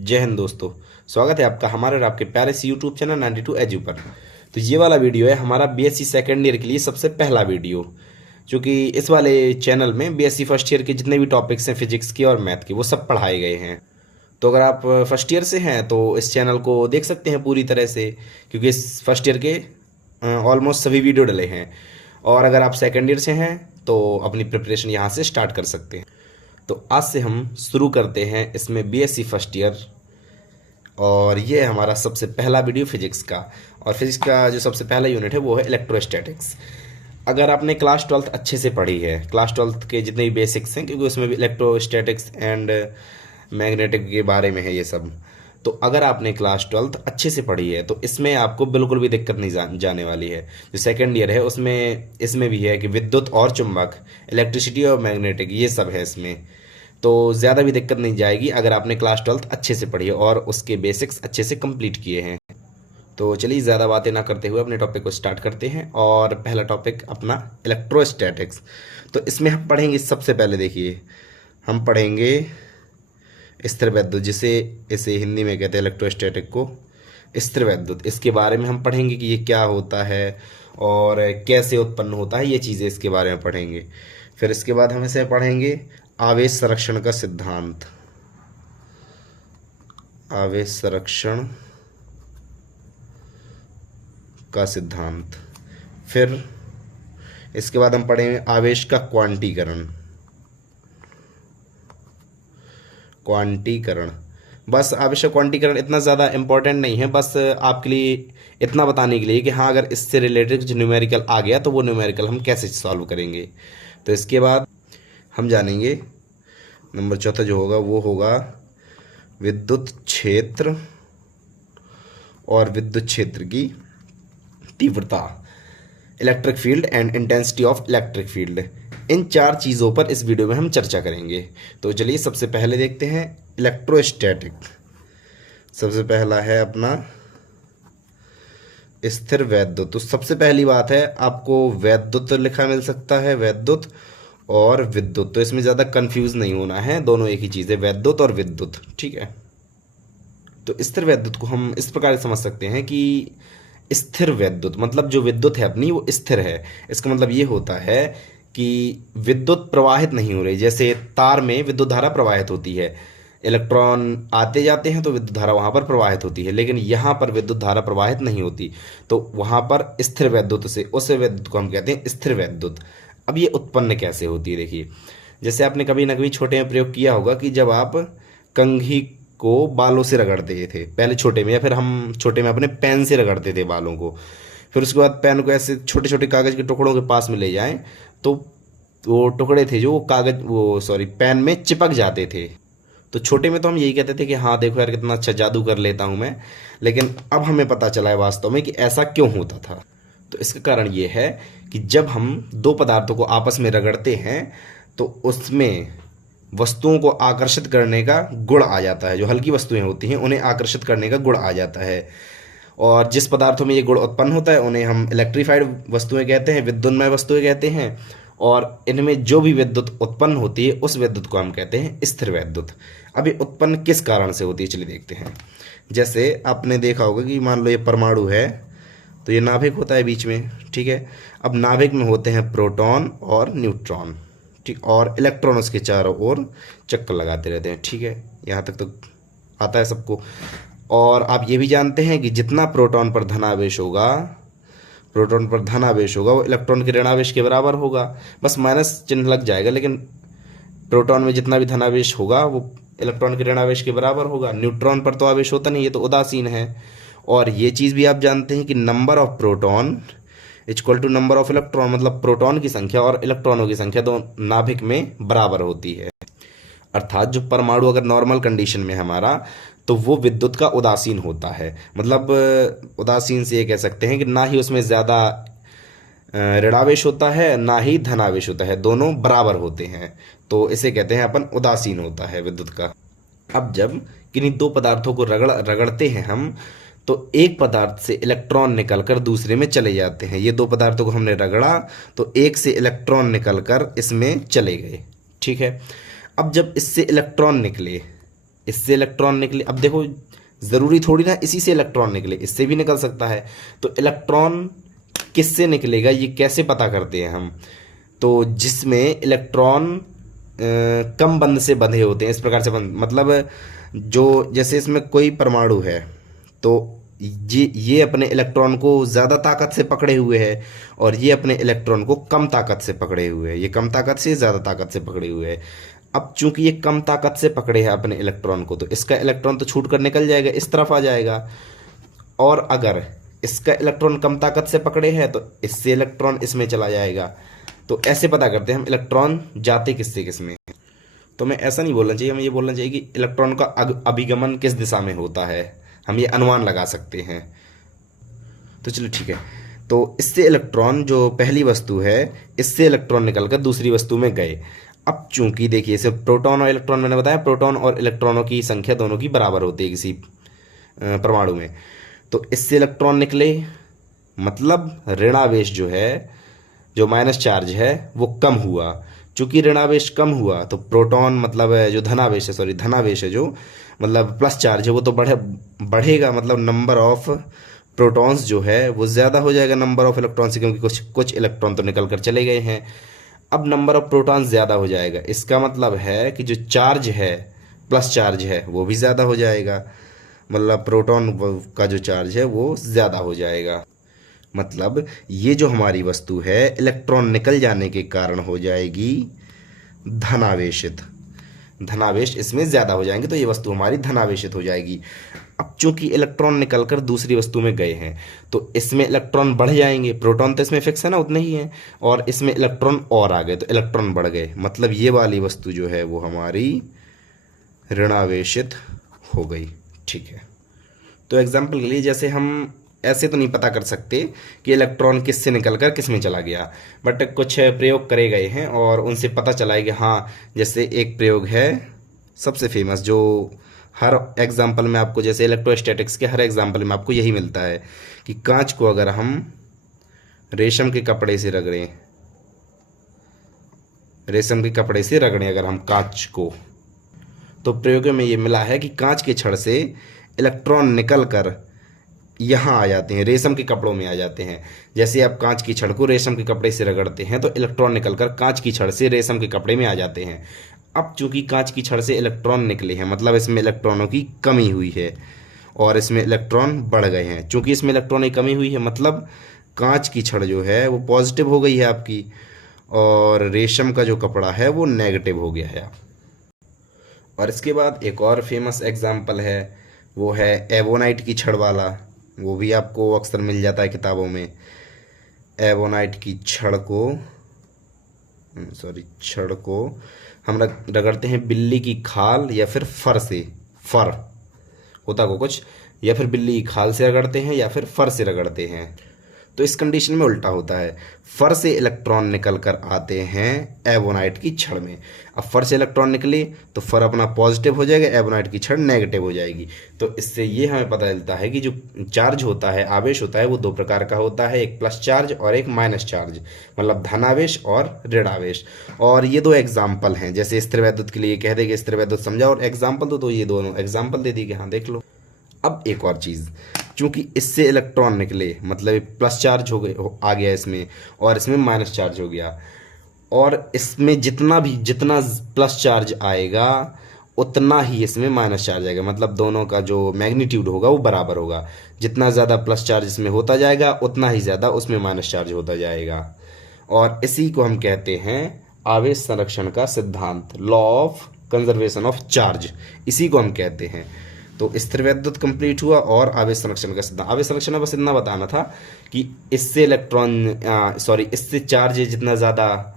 जय हिंद दोस्तों। स्वागत है आपका हमारे और आपके प्यारे से यूट्यूब चैनल 92 एजू पर। तो ये वाला वीडियो है हमारा बीएससी सेकेंड ईयर के लिए सबसे पहला वीडियो, जो कि इस वाले चैनल में बीएससी फर्स्ट ईयर के जितने भी टॉपिक्स हैं फिजिक्स के और मैथ के वो सब पढ़ाए गए हैं। तो अगर आप फर्स्ट ईयर से हैं तो इस चैनल को देख सकते हैं पूरी तरह से, क्योंकि इस फर्स्ट ईयर के ऑलमोस्ट सभी वीडियो डले हैं। और अगर आप सेकेंड ईयर से हैं तो अपनी प्रिपरेशन यहाँ से स्टार्ट कर सकते हैं। तो आज से हम शुरू करते हैं इसमें बीएससी फर्स्ट ईयर, और ये है हमारा सबसे पहला वीडियो फिजिक्स का। और फिजिक्स का जो सबसे पहला यूनिट है वो है इलेक्ट्रोस्टैटिक्स। अगर आपने क्लास ट्वेल्थ अच्छे से पढ़ी है, क्लास ट्वेल्थ के जितने भी बेसिक्स हैं, क्योंकि उसमें भी इलेक्ट्रोस्टैटिक्स एंड मैग्नेटिक के बारे में है ये सब, तो अगर आपने क्लास ट्वेल्थ अच्छे से पढ़ी है तो इसमें आपको बिल्कुल भी दिक्कत नहीं जाने वाली है। जो सेकेंड ईयर है उसमें इसमें भी है कि विद्युत और चुंबक, इलेक्ट्रिसिटी और मैग्नेटिक, ये सब है इसमें। तो ज़्यादा भी दिक्कत नहीं जाएगी अगर आपने क्लास ट्वेल्थ अच्छे से पढ़ी है और उसके बेसिक्स अच्छे से कंप्लीट किए हैं। तो चलिए ज़्यादा बातें ना करते हुए अपने टॉपिक को स्टार्ट करते हैं। और पहला टॉपिक अपना इलेक्ट्रोस्टैटिक्स। तो इसमें हम पढ़ेंगे, सबसे पहले देखिए हम पढ़ेंगे स्थिर वैद्युत, जिसे इसे हिंदी में कहते हैं इलेक्ट्रोस्टैटिक को स्थिर वैद्युत। इसके बारे में हम पढ़ेंगे कि ये क्या होता है और कैसे उत्पन्न होता है, ये चीज़ें इसके बारे में पढ़ेंगे। फिर इसके बाद हम इसे पढ़ेंगे आवेश संरक्षण का सिद्धांत, आवेश संरक्षण का सिद्धांत। फिर इसके बाद हम पढ़ेंगे आवेश का क्वांटीकरण, क्वांटीकरण। बस आवेश का क्वांटीकरण इतना ज़्यादा इम्पोर्टेंट नहीं है, बस आपके लिए इतना बताने के लिए कि हाँ, अगर इससे रिलेटेड जो न्यूमेरिकल आ गया तो वो न्यूमेरिकल हम कैसे सॉल्व करेंगे। तो इसके बाद हम जानेंगे नंबर चौथा जो होगा वो होगा विद्युत क्षेत्र और विद्युत क्षेत्र की तीव्रता, electric field and intensity of electric field. इन चार चीज़ों पर इस वीडियो में हम चर्चा करेंगे। तो चलिए सबसे पहले देखते हैं इलेक्ट्रोस्टैटिक। सबसे पहला है अपना स्थिर वैद्युत। तो सबसे पहली बात है आपको वैद्युत लिखा मिल सकता है, वैद्युत और विद्युत। तो इसमें ज़्यादा कंफ्यूज नहीं होना है, दोनों एक ही चीज़ है, वैद्युत और विद्युत, ठीक है। तो स्थिर वैद्युत को हम इस प्रकार समझ सकते हैं कि स्थिर वैद्युत मतलब जो विद्युत है अपनी वो स्थिर है। इसका मतलब ये होता है कि विद्युत प्रवाहित नहीं हो रही। जैसे तार में विद्युत धारा प्रवाहित होती है, इलेक्ट्रॉन आते जाते हैं तो विद्युत धारा वहाँ पर प्रवाहित होती है, लेकिन यहाँ पर विद्युत धारा प्रवाहित नहीं होती। तो वहाँ पर स्थिर वैद्युत से उस वैद्युत को हम कहते हैं स्थिर वैद्युत। अब ये उत्पन्न कैसे होती है, देखिए जैसे आपने कभी ना कभी छोटे में प्रयोग किया होगा कि जब आप कंघी को बालों से रगड़ते थे पहले छोटे में, या फिर हम छोटे में अपने पेन से रगड़ते थे बालों को, फिर उसके बाद पेन को ऐसे छोटे छोटे कागज़ के टुकड़ों के पास में ले जाएं तो वो टुकड़े थे जो पेन में चिपक जाते थे। तो छोटे में तो हम यही कहते थे कि हाँ देखो यार कितना अच्छा जादू कर लेता हूँ मैं, लेकिन अब हमें पता चला है वास्तव में कि ऐसा क्यों होता था। तो इसका कारण ये है कि जब हम दो पदार्थों को आपस में रगड़ते हैं तो उसमें वस्तुओं को आकर्षित करने का गुण आ जाता है। जो हल्की वस्तुएं होती हैं उन्हें आकर्षित करने का गुण आ जाता है, और जिस पदार्थों में ये गुण उत्पन्न होता है उन्हें हम इलेक्ट्रीफाइड वस्तुएं कहते हैं, विद्युन्मय वस्तुएं कहते हैं। और इनमें जो भी विद्युत उत्पन्न होती है उस विद्युत को हम कहते हैं स्थिर वैद्युत। अब ये उत्पन्न किस कारण से होती है, चलिए देखते हैं। जैसे आपने देखा होगा कि मान लो ये परमाणु है, तो ये नाभिक होता है बीच में, ठीक है। अब नाभिक में होते हैं प्रोटॉन और न्यूट्रॉन, ठीक, और इलेक्ट्रॉन उसके चारों ओर चक्कर लगाते रहते हैं, ठीक है। यहाँ तक तो आता है सबको। और आप ये भी जानते हैं कि जितना प्रोटॉन पर धनावेश होगा, प्रोटॉन पर धनावेश होगा वो इलेक्ट्रॉन के ऋणावेश के बराबर होगा। बस माइनस चिन्ह लग जाएगा, लेकिन प्रोटॉन में जितना भी धनावेश होगा वो इलेक्ट्रॉन के ऋणावेश के बराबर होगा। न्यूट्रॉन पर तो आवेश होता नहीं, ये तो उदासीन है। और ये चीज़ भी आप जानते हैं कि number of proton equal to number of electron, मतलब प्रोटॉन की संख्या और इलेक्ट्रॉनों की संख्या तो नाभिक में बराबर होती है। अर्थात जो परमाणु अगर नॉर्मल कंडीशन में हमारा, तो वो विद्युत का उदासीन होता है। मतलब उदासीन से ये कह सकते हैं कि ना ही उसमें ज़्यादा ऋणावेश होता है ना ही धनावेश होता है, दोनों बराबर होते हैं। तो इसे कहते हैं अपन उदासीन होता है विद्युत का। अब जब किन्हीं दो पदार्थों को रगड़ते हैं हम, तो एक पदार्थ से इलेक्ट्रॉन निकलकर दूसरे में चले जाते हैं। ये दो पदार्थों को हमने रगड़ा तो एक से इलेक्ट्रॉन निकलकर इसमें चले गए, ठीक है। अब जब इससे इलेक्ट्रॉन निकले इससे इलेक्ट्रॉन निकले, अब देखो ज़रूरी थोड़ी ना इसी से इलेक्ट्रॉन निकले, इससे भी निकल सकता है। तो इलेक्ट्रॉन किससे निकलेगा ये कैसे पता करते हैं हम? तो जिसमें इलेक्ट्रॉन कम बंध से बंधे होते हैं, इस प्रकार से बंध, मतलब जो जैसे इसमें कोई परमाणु है तो ये अपने इलेक्ट्रॉन को ज़्यादा ताकत से पकड़े हुए है और ये अपने इलेक्ट्रॉन को कम ताकत से पकड़े हुए हैं, ये कम ताकत से ज़्यादा ताकत से पकड़े हुए हैं। अब चूंकि ये कम ताकत से पकड़े हैं अपने इलेक्ट्रॉन को, तो इसका इलेक्ट्रॉन तो छूट कर निकल जाएगा, इस तरफ आ जाएगा। और अगर इसका इलेक्ट्रॉन कम ताकत से पकड़े हैं तो इससे इलेक्ट्रॉन इसमें चला जाएगा। तो ऐसे पता करते हैं हम इलेक्ट्रॉन जाते किससे किसमें। तो हमें ऐसा नहीं बोलना चाहिए, हमें ये बोलना चाहिए कि इलेक्ट्रॉन का अभिगमन किस दिशा में होता है, हम ये अनुमान लगा सकते हैं। तो चलो ठीक है, तो इससे इलेक्ट्रॉन जो पहली वस्तु है इससे इलेक्ट्रॉन निकलकर दूसरी वस्तु में गए। अब चूंकि देखिए इसे प्रोटॉन और इलेक्ट्रॉन, मैंने बताया प्रोटॉन और इलेक्ट्रॉनों की संख्या दोनों की बराबर होती है किसी परमाणु में। तो इससे इलेक्ट्रॉन निकले, मतलब ऋणावेश जो है, जो माइनस चार्ज है वो कम हुआ। चूंकि ऋणावेश कम हुआ तो प्रोटॉन मतलब जो धनावेश है, सॉरी धनावेश है जो मतलब प्लस चार्ज है वो तो बढ़ेगा, मतलब नंबर ऑफ प्रोटॉन्स जो है वो ज़्यादा हो जाएगा नंबर ऑफ इलेक्ट्रॉन से, क्योंकि कुछ इलेक्ट्रॉन तो निकल कर चले गए हैं। अब नंबर ऑफ प्रोटॉन्स ज़्यादा हो जाएगा, इसका मतलब है कि जो चार्ज है प्लस चार्ज है वो भी ज़्यादा हो जाएगा, मतलब प्रोटॉन का जो चार्ज है वो ज़्यादा हो जाएगा। मतलब ये जो हमारी वस्तु है इलेक्ट्रॉन निकल जाने के कारण हो जाएगी धनावेशित, धनावेश इसमें ज़्यादा हो जाएंगे तो ये वस्तु हमारी धनावेशित हो जाएगी। अब चूंकि इलेक्ट्रॉन निकलकर दूसरी वस्तु में गए हैं तो इसमें इलेक्ट्रॉन बढ़ जाएंगे, प्रोटॉन तो इसमें फिक्स है ना उतने ही हैं, और इसमें इलेक्ट्रॉन और आ गए तो इलेक्ट्रॉन बढ़ गए, मतलब ये वाली वस्तु जो है वो हमारी ऋणावेशित हो गई। ठीक है, तो एग्जाम्पल के लिए जैसे हम ऐसे तो नहीं पता कर सकते कि इलेक्ट्रॉन किस से निकलकर किस में चला गया, बट कुछ प्रयोग करे गए हैं और उनसे पता चला है कि हाँ, जैसे एक प्रयोग है सबसे फेमस जो हर एग्जाम्पल में आपको, जैसे इलेक्ट्रोस्टैटिक्स के हर एग्जाम्पल में आपको यही मिलता है कि कांच को अगर हम रेशम के कपड़े से रगड़ें, रेशम के कपड़े से रगड़ें अगर हम कांच को, तो प्रयोगों में ये मिला है कि कांच के छड़ से इलेक्ट्रॉन निकल कर यहाँ आ जाते हैं, रेशम के कपड़ों में आ जाते हैं। जैसे आप कांच की छड़ को रेशम के कपड़े से रगड़ते हैं तो इलेक्ट्रॉन निकलकर कांच की छड़ से रेशम के कपड़े में आ जाते हैं। अब चूंकि कांच की छड़ से इलेक्ट्रॉन निकले हैं मतलब इसमें इलेक्ट्रॉनों की कमी हुई है और इसमें इलेक्ट्रॉन बढ़ गए हैं। चूंकि इसमें इलेक्ट्रॉन की कमी हुई है मतलब कांच की छड़ जो है वो पॉजिटिव हो गई है आपकी, और रेशम का जो कपड़ा है वो नेगेटिव हो गया है। और इसके बाद एक और फेमस एग्जाम्पल है, वो है एवोनाइट की छड़ वाला, वो भी आपको अक्सर मिल जाता है किताबों में। एवोनाइट की छड़ को हम रगड़ते हैं बिल्ली की खाल या फिर फर से, फर होता को कुछ, या फिर बिल्ली की खाल से रगड़ते हैं या फिर फर से रगड़ते हैं। तो इस कंडीशन में उल्टा होता है, फर से इलेक्ट्रॉन निकल कर आते हैं एवोनाइट की छड़ में। अब फर से इलेक्ट्रॉन निकले तो फर अपना पॉजिटिव हो जाएगा, एवोनाइट की छड़ नेगेटिव हो जाएगी। तो इससे ये हमें पता चलता है कि जो चार्ज होता है, आवेश होता है, वो दो प्रकार का होता है, एक प्लस चार्ज और एक माइनस चार्ज, मतलब धनावेश और ऋणावेश। और ये दो एग्जाम्पल हैं, जैसे स्थिर वैद्युत के लिए कह देंगे स्थिर वैद्युत समझा और एग्जाम्पल तो ये दोनों एग्जाम्पल दे दी कि हाँ देख लो। अब एक और चीज़, चूंकि इससे इलेक्ट्रॉन निकले मतलब प्लस चार्ज हो गए आ गया इसमें, और इसमें माइनस चार्ज हो गया, और इसमें जितना प्लस चार्ज आएगा उतना ही इसमें माइनस चार्ज आएगा, मतलब दोनों का जो मैग्नीट्यूड होगा वो बराबर होगा। जितना ज़्यादा प्लस चार्ज इसमें होता जाएगा उतना ही ज़्यादा उसमें माइनस चार्ज होता जाएगा। और इसी को हम कहते हैं आवेश संरक्षण का सिद्धांत, law of conservation of charge, इसी को हम कहते हैं। तो स्थिर वैद्युत कंप्लीट हुआ और आवेश संरक्षण का सिद्धांत। आवेश संरक्षण में बस इतना बताना था कि इससे इससे चार्ज जितना ज़्यादा,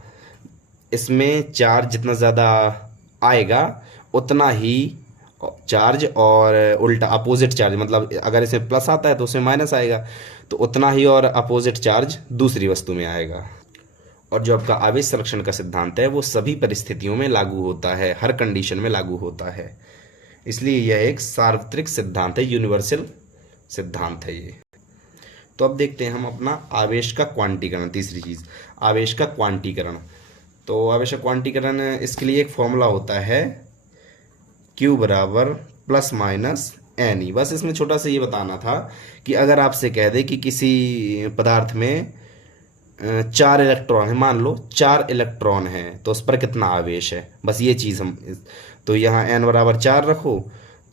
इसमें चार्ज जितना ज़्यादा आएगा उतना ही चार्ज, और उल्टा अपोजिट चार्ज, मतलब अगर इसमें प्लस आता है तो उसमें माइनस आएगा, तो उतना ही और अपोजिट चार्ज दूसरी वस्तु में आएगा। और जो आपका आवेश संरक्षण का सिद्धांत है वो सभी परिस्थितियों में लागू होता है, हर कंडीशन में लागू होता है, इसलिए यह एक सार्वत्रिक सिद्धांत है, यूनिवर्सल सिद्धांत है ये। तो अब देखते हैं हम अपना आवेश का क्वांटीकरण, तीसरी चीज़ आवेश का क्वांटीकरण। तो आवेश का क्वांटीकरण, इसके लिए एक फॉर्मूला होता है Q बराबर प्लस माइनस एन ई। बस इसमें छोटा सा ये बताना था कि अगर आपसे कह दे कि किसी पदार्थ में 4 इलेक्ट्रॉन है, मान लो 4 इलेक्ट्रॉन है, तो उस पर कितना आवेश है, बस ये चीज़ हम तो यहाँ n बराबर 4 रखो,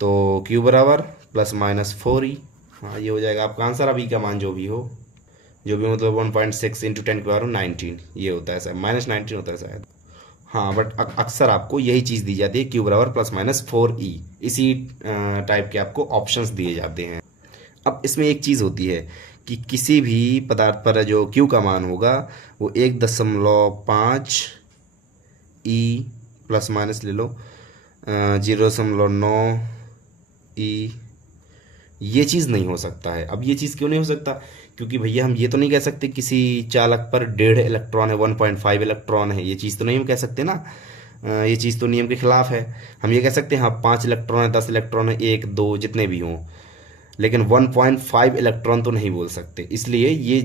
तो Q बराबर प्लस माइनस 4e। हाँ, ये हो जाएगा आपका आंसर। अभी का मान जो भी हो मतलब 1.6 इंटू 10⁻19 ये होता है शायद, -19 होता है शायद। हाँ, बट अक्सर आपको यही चीज़ दी जाती है, Q बराबर प्लस माइनस 4e। इसी टाइप के आपको ऑप्शंस दिए जाते हैं। अब इसमें एक चीज़ होती है कि किसी भी पदार्थ पर जो Q का मान होगा वो 1.5 ई प्लस माइनस ले लो 0.9 ई, ये चीज़ नहीं हो सकता है। अब ये चीज़ क्यों नहीं हो सकता? क्योंकि भैया हम ये तो नहीं कह सकते किसी चालक पर 1.5 इलेक्ट्रॉन है, 1.5 इलेक्ट्रॉन है, ये चीज़ तो नहीं हम कह सकते ना। ये चीज़ तो नियम के खिलाफ है। हम ये कह सकते हैं हाँ 5 इलेक्ट्रॉन है, 10 इलेक्ट्रॉन है, 1 2 जितने भी हों, लेकिन 1.5 इलेक्ट्रॉन तो नहीं बोल सकते। इसलिए ये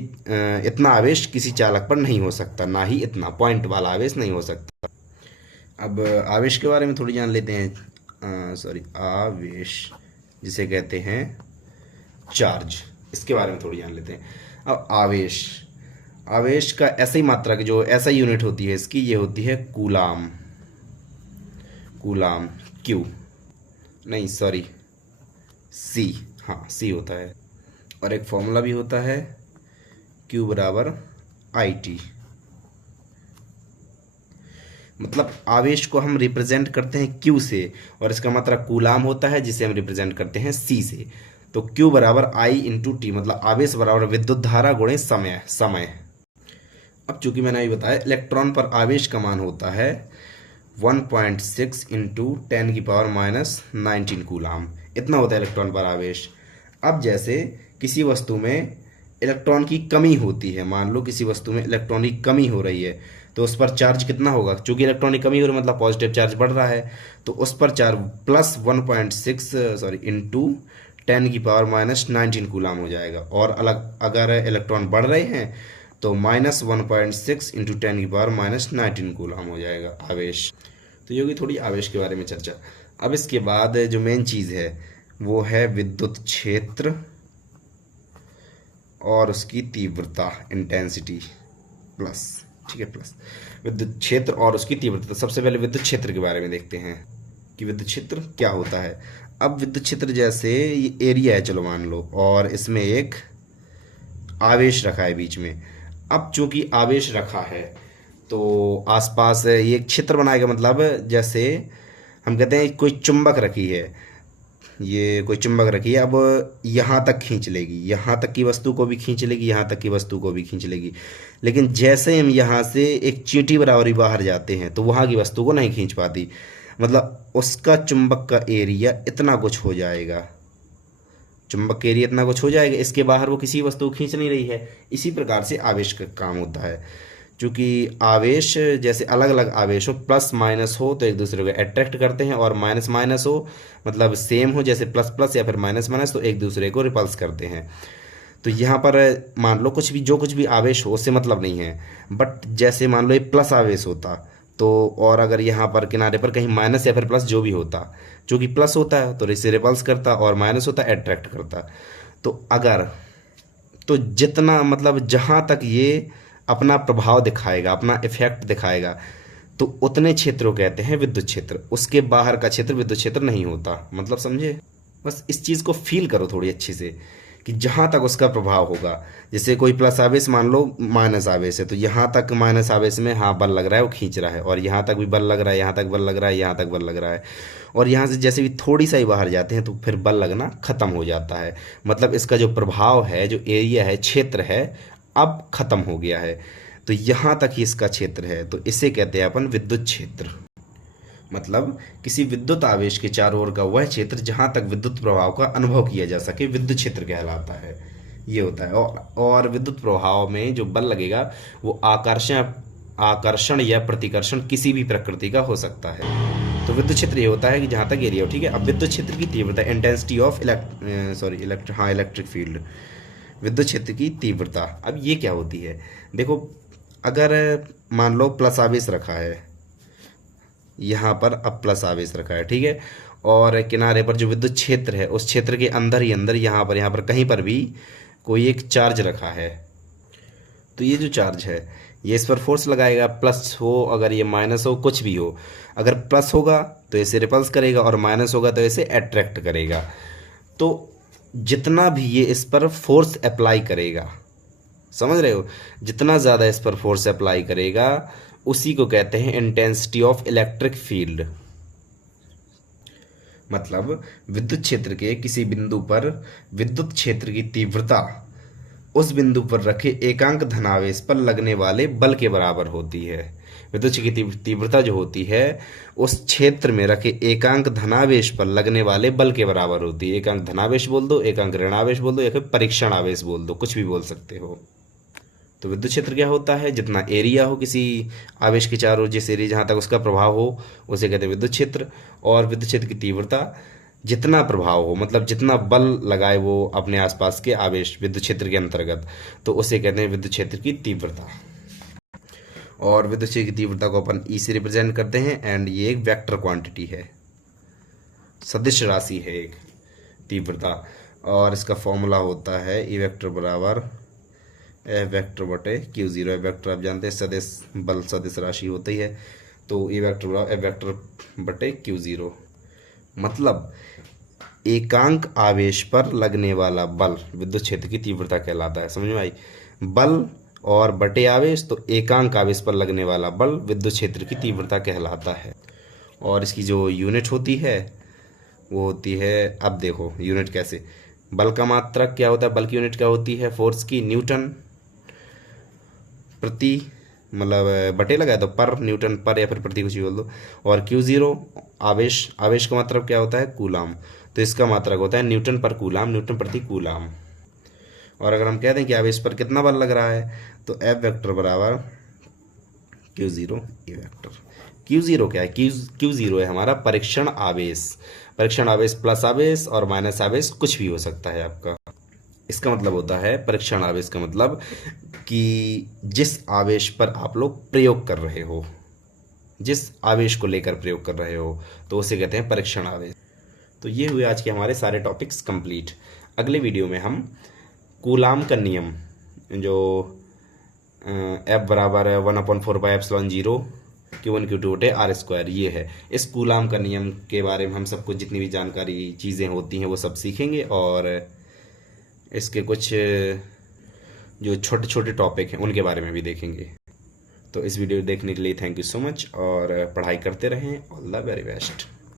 इतना आवेश किसी चालक पर नहीं हो सकता, ना ही इतना पॉइंट वाला आवेश नहीं हो सकता। अब आवेश के बारे में थोड़ी जान लेते हैं। आवेश जिसे कहते हैं चार्ज, इसके बारे में थोड़ी जान लेते हैं। अब आवेश, आवेश का ऐसा ही मात्रा की जो ऐसा यूनिट होती है इसकी, ये होती है कूलाम। कूलाम क्यू नहीं सॉरी सी, हाँ सी होता है। और एक फॉर्मूला भी होता है Q बराबर IT। मतलब आवेश को हम रिप्रेजेंट करते हैं Q से, और इसका मात्रा कूलाम होता है जिसे हम रिप्रेजेंट करते हैं C से। तो Q बराबर I इंटू टी, मतलब आवेश बराबर विद्युत धारा गुणे समय। अब चूंकि मैंने अभी बताया इलेक्ट्रॉन पर आवेश का मान होता है 1.6 इंटू 10⁻⁻19 कूलाम, इतना होता है इलेक्ट्रॉन पर आवेश। अब जैसे किसी वस्तु में इलेक्ट्रॉन की कमी होती है, मान लो किसी वस्तु में इलेक्ट्रॉन की कमी हो रही है, तो उस पर चार्ज कितना होगा? चूंकि इलेक्ट्रॉन की कमी हो रही है मतलब पॉजिटिव चार्ज बढ़ रहा है, तो उस पर चार्ज प्लस 1.6 इंटू 10⁻⁻19 कूलाम हो जाएगा। और अगर इलेक्ट्रॉन बढ़ रहे हैं तो -1.6 इंटू 10⁻⁻19 कूलाम हो जाएगा आवेश। तो ये होगी थोड़ी आवेश के बारे में चर्चा। अब इसके बाद जो मेन चीज़ है वो है विद्युत क्षेत्र और उसकी तीव्रता, इंटेंसिटी प्लस, ठीक है प्लस। विद्युत क्षेत्र और उसकी तीव्रता। सबसे पहले विद्युत क्षेत्र के बारे में देखते हैं कि विद्युत क्षेत्र क्या होता है। अब विद्युत क्षेत्र जैसे ये एरिया है, चलो मान लो, और इसमें एक आवेश रखा है बीच में। अब चूंकि आवेश रखा है तो आसपास ये एक क्षेत्र बनाएगा, मतलब जैसे हम कहते हैं कोई चुंबक रखी है, ये कोई चुंबक रखी है, अब यहाँ तक खींच लेगी, यहाँ तक की वस्तु को भी खींच लेगी, यहाँ तक की वस्तु को भी खींच लेगी। लेकिन जैसे हम यहाँ से एक चींटी बराबरी बाहर जाते हैं तो वहाँ की वस्तु को नहीं खींच पाती, मतलब उसका चुंबक का एरिया इतना कुछ हो जाएगा, चुंबक का एरिया इतना कुछ हो जाएगा, इसके बाहर वो किसी वस्तु को खींच नहीं रही है। इसी प्रकार से आवेश का काम होता है। चूँकि आवेश जैसे अलग अलग आवेश हो, प्लस माइनस हो तो एक दूसरे को अट्रैक्ट करते हैं, और माइनस माइनस हो मतलब सेम हो, जैसे प्लस प्लस या फिर माइनस माइनस, तो एक दूसरे को रिपल्स करते हैं। तो यहाँ पर मान लो जो कुछ भी आवेश हो उससे मतलब नहीं है, बट जैसे मान लो ये प्लस आवेश होता तो, और अगर यहाँ पर किनारे पर कहीं माइनस या फिर प्लस जो भी होता, चूँकि प्लस होता है तो इसे रिपल्स करता, और माइनस होता है अट्रैक्ट करता। तो जितना मतलब जहाँ तक ये अपना प्रभाव दिखाएगा, अपना इफेक्ट दिखाएगा, तो उतने क्षेत्रों कहते हैं विद्युत क्षेत्र। उसके बाहर का क्षेत्र विद्युत क्षेत्र नहीं होता, मतलब समझे। बस इस चीज़ को फील करो थोड़ी अच्छे से कि जहाँ तक उसका प्रभाव होगा, जैसे कोई प्लस आवेश मान लो माइनस आवेश है, तो यहाँ तक माइनस आवेश में हाँ बल लग रहा है, वो खींच रहा है, और यहाँ तक भी बल लग रहा है, यहाँ तक बल लग रहा है, यहाँ तक बल लग रहा है, और यहाँ से जैसे भी थोड़ी सा ही बाहर जाते हैं तो फिर बल लगना ख़त्म हो जाता है। मतलब इसका जो प्रभाव है, जो एरिया है, क्षेत्र है, अब ख़त्म हो गया है। तो यहाँ तक ही इसका क्षेत्र है, तो इसे कहते हैं अपन विद्युत क्षेत्र। मतलब किसी विद्युत आवेश के चारों ओर का वह क्षेत्र जहाँ तक विद्युत प्रभाव का अनुभव किया जा सके विद्युत क्षेत्र कहलाता है। ये होता है। और विद्युत प्रभाव में जो बल लगेगा वो आकर्षण या प्रतिकर्षण किसी भी प्रकृति का हो सकता है। तो विद्युत क्षेत्र ये होता है कि जहाँ तक एरिया हो, ठीक है। अब विद्युत क्षेत्र की तीव्रता, इंटेंसिटी ऑफ इलेक्ट्रिक फील्ड, विद्युत क्षेत्र की तीव्रता। अब ये क्या होती है, देखो अगर मान लो प्लस आवेश रखा है यहाँ पर, अब प्लस आवेश रखा है, ठीक है, और किनारे पर जो विद्युत क्षेत्र है उस क्षेत्र के अंदर ही अंदर यहाँ पर कहीं पर भी कोई एक चार्ज रखा है, तो ये जो चार्ज है ये इस पर फोर्स लगाएगा, प्लस हो अगर ये माइनस हो, कुछ भी हो। अगर प्लस होगा तो इसे रिपल्स करेगा और माइनस होगा तो इसे अट्रैक्ट करेगा। तो जितना भी ये इस पर फोर्स अप्लाई करेगा, समझ रहे हो, जितना ज़्यादा इस पर फोर्स अप्लाई करेगा उसी को कहते हैं इंटेंसिटी ऑफ इलेक्ट्रिक फील्ड। मतलब विद्युत क्षेत्र के किसी बिंदु पर विद्युत क्षेत्र की तीव्रता उस बिंदु पर रखे एकांक धनावेश पर लगने वाले बल के बराबर होती है। विद्युत क्षेत्र की तीव्रता जो होती है उस क्षेत्र में रखे एकांक धनावेश पर लगने वाले बल के बराबर होती है। एकांक धनावेश बोल दो, एकांक ऋणावेश बोल दो, या फिर परीक्षण आवेश बोल दो, कुछ भी बोल सकते हो। तो विद्युत क्षेत्र क्या होता है, जितना एरिया हो किसी आवेश के चारों, जिस एरिया जहाँ तक उसका प्रभाव हो उसे कहते हैं विद्युत क्षेत्र। और विद्युत क्षेत्र की तीव्रता जितना प्रभाव हो, मतलब जितना बल लगाए वो अपने आसपास के आवेश विद्युत क्षेत्र के अंतर्गत, तो उसे कहते हैं विद्युत क्षेत्र की तीव्रता। और विद्युत क्षेत्र की तीव्रता को अपन ई से रिप्रेजेंट करते हैं, एंड ये एक वेक्टर क्वांटिटी है, सदिश राशि है एक तीव्रता। और इसका फॉर्मूला होता है ई वेक्टर बराबर एफ वेक्टर बटे क्यू जीरो। एफ वेक्टर आप जानते हैं सदिश बल सदिश राशि होती है, तो ई वेक्टर बराबर एफ वेक्टर बटे क्यू जीरो। मतलब एकांक आवेश पर लगने वाला बल विद्युत क्षेत्र की तीव्रता कहलाता है। समझ में आई, बल और बटे आवेश, तो एकांक आवेश पर लगने वाला बल विद्युत क्षेत्र की तीव्रता कहलाता है। और इसकी जो यूनिट होती है वो होती है, अब देखो यूनिट कैसे, बल का मात्रक क्या होता है, बल की यूनिट क्या होती है, फोर्स की न्यूटन प्रति, मतलब बटे लगाए तो पर, न्यूटन पर या फिर प्रति, कुछ भी बोल दो। और क्यू जीरो आवेश, आवेश का मात्रक क्या होता है, कूलाम, तो इसका मात्रक होता है न्यूटन पर कूलाम, न्यूटन प्रति कूलाम। और अगर हम कह दें कि आवेश पर कितना बल लग रहा है, तो एफ वेक्टर बराबर क्यू जीरो ए वेक्टर। क्यू जीरो क्या है, क्यू जीरो है हमारा परीक्षण आवेश। परीक्षण आवेश प्लस आवेश और माइनस आवेश कुछ भी हो सकता है आपका। इसका मतलब होता है परीक्षण आवेश का मतलब कि जिस आवेश पर आप लोग प्रयोग कर रहे हो, जिस आवेश को लेकर प्रयोग कर रहे हो, तो उसे कहते हैं परीक्षण आवेश। तो ये हुए आज के हमारे सारे टॉपिक्स कंप्लीट। अगले वीडियो में हम कूलाम का नियम, जो एफ बराबर है 1/4πε0 Q1 Q2 बटे आर स्क्वायर, ये है, इस कूलाम का नियम के बारे में हम सबको जितनी भी जानकारी चीज़ें होती हैं वो सब सीखेंगे। और इसके कुछ जो छोटे छोटे टॉपिक हैं उनके बारे में भी देखेंगे। तो इस वीडियो देखने के लिए थैंक यू सो मच, और पढ़ाई करते रहें। All the very best.